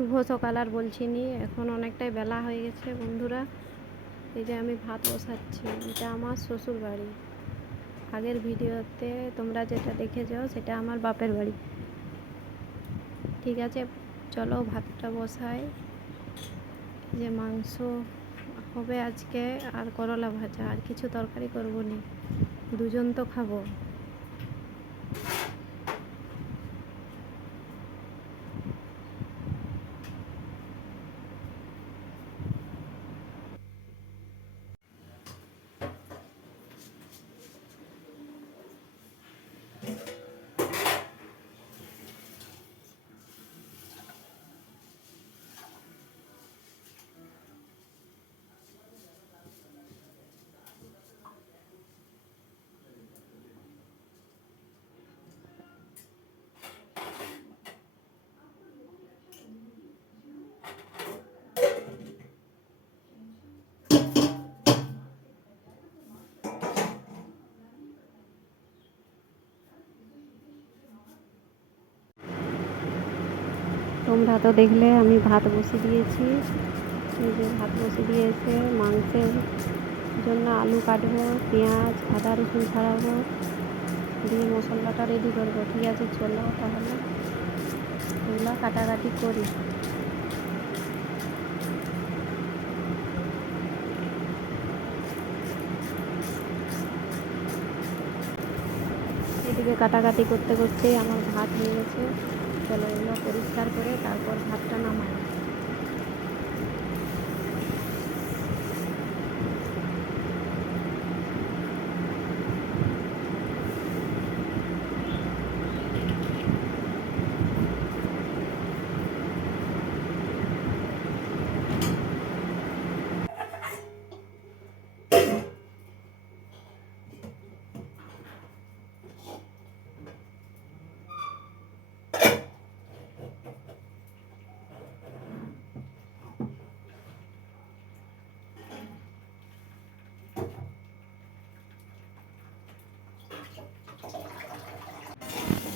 শুভ সকাল আর বলছি নি, এখন অনেকটাই বেলা হয়ে গেছে বন্ধুরা। এই যে আমি ভাত বসাচ্ছি, এটা আমার শ্বশুর বাড়ি। আগের ভিডিওতে তোমরা যেটা দেখেছ সেটা আমার বাপের বাড়ি। ঠিক আছে, চলো ভাতটা বসাই। যে মাংস হবে আজকে, আর করলা ভাজা, আর কিছু তরকারি করবো নি, দুজন তো খাবো। তোমরা তো দেখলে আমি ভাত বসিয়ে দিয়েছি। এই যে ভাত বসিয়ে দিয়েছে, মাংসের জন্য আলু কাটবো, পেঁয়াজ আদা রসুন ছাড়াবো, দিয়ে মশলাটা রেডি করবো। ঠিক আছে, চলো তাহলে এগুলো কাটাকাটি করি। এদিকে কাটাকাটি করতে করতেই আমার ভাত হয়ে গেছে। চলো এগুলো পরিষ্কার করে তারপর ভাতটা নামাই।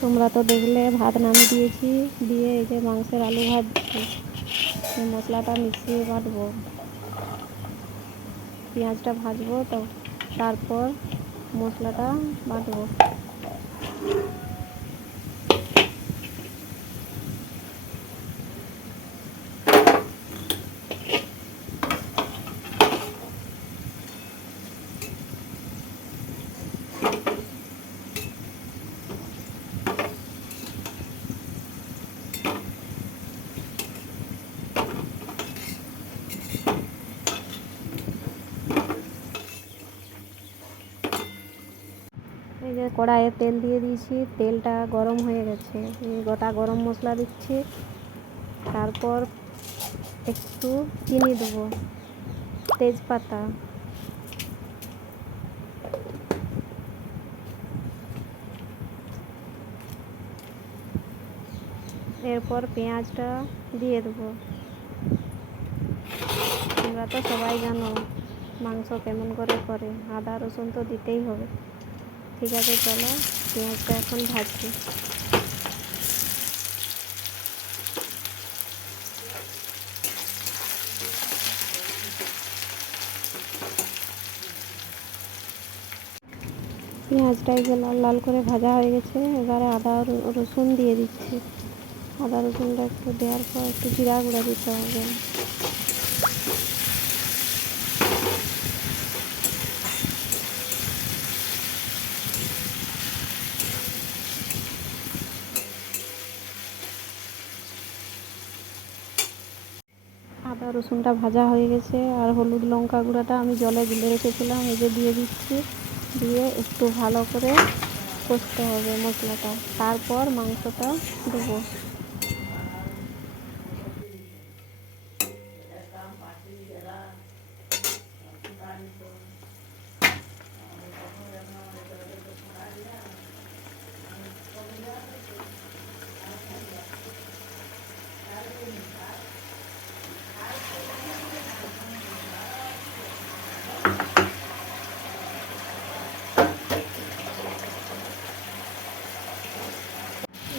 তোমরা তো দেখলে ভাত নামিয়ে দিয়েছি, দিয়ে এই যে মাংসের আলু ভাজছি। মশলাটা মিশিয়ে বাটবো, পেঁয়াজটা ভাজবো, তো তারপর মশলাটা বাটবো। এই যে কড়াইয়ে তেল দিয়ে দিয়েছি, তেলটা গরম হয়ে গেছে। গোটা গরম মশলা দিচ্ছি, তারপর একটু চিনি দেবো, তেজপাতা, এরপর পেঁয়াজটা দিয়ে দেবো। তোমরা তো সবাই জানো মাংস কেমন করে করে, আদা রসুন তো দিতেই হবে। ঠিক আছে, চলো পেঁয়াজটা এখন ভাজছি। পেঁয়াজটা এই যে লাল লাল করে ভাজা হয়ে গেছে, এবারে আদা রসুন দিয়ে দিচ্ছি। আদা রসুনটা একটু দেওয়ার পর একটু জিরা গুঁড়া দিতে হবে। আদা রসুনটা ভাজা হয়ে গেছে, আর হলুদ লঙ্কা গুঁড়াটা আমি জলে গুলে রেখেছিলাম, এই যে দিয়ে দিচ্ছি। দিয়ে একটু ভালো করে কষতে হবে মশলাটা, তারপর মাংসটা দেবো।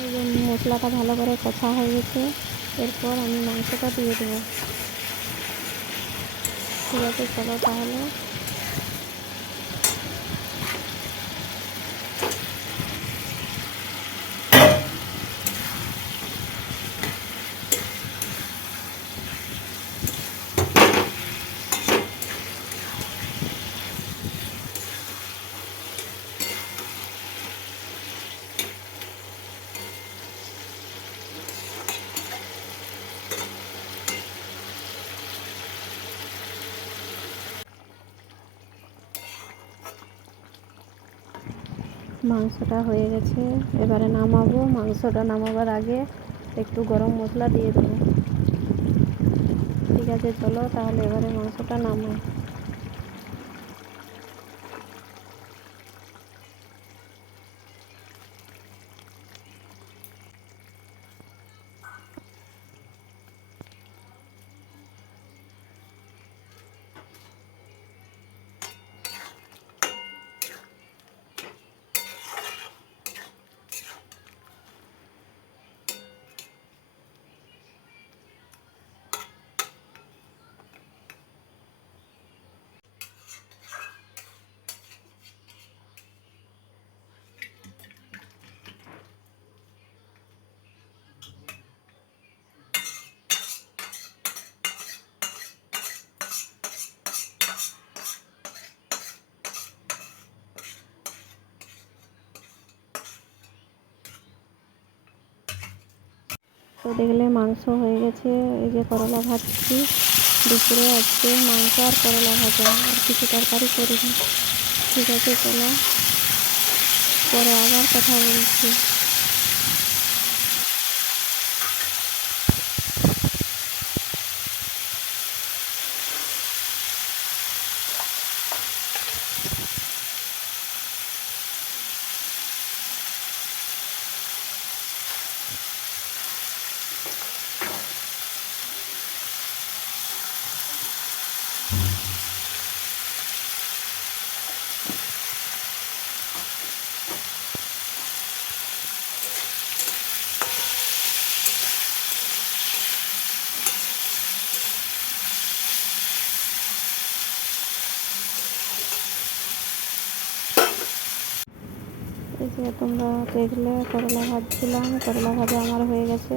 এই যে মশলাটা ভালো করে কষা হয়ে গেছে, এরপর আমি মাংসটা দিয়ে দেবো। ঠিক আছে, চলো তাহলে। মাংসটা হয়ে গেছে, এবারে নামাবো। মাংসটা নামাবার আগে একটু গরম মশলা দিয়ে দেবো। ঠিক আছে, চলো তাহলে এবারে মাংসটা নামাই। তো দেখলে মাংস হয়ে গেছে। এই যে করলা ভাজছি, দুপুরে আজকে মাংস আর করলা ভাজা, আর কিছু তরকারি করিনি। ঠিক আছে, চলো পরে আবার কথা বলছি। এই যে তোমরা দেখলে করলা ভাজছিলাম, করলা ভাজা আমার হয়ে গেছে।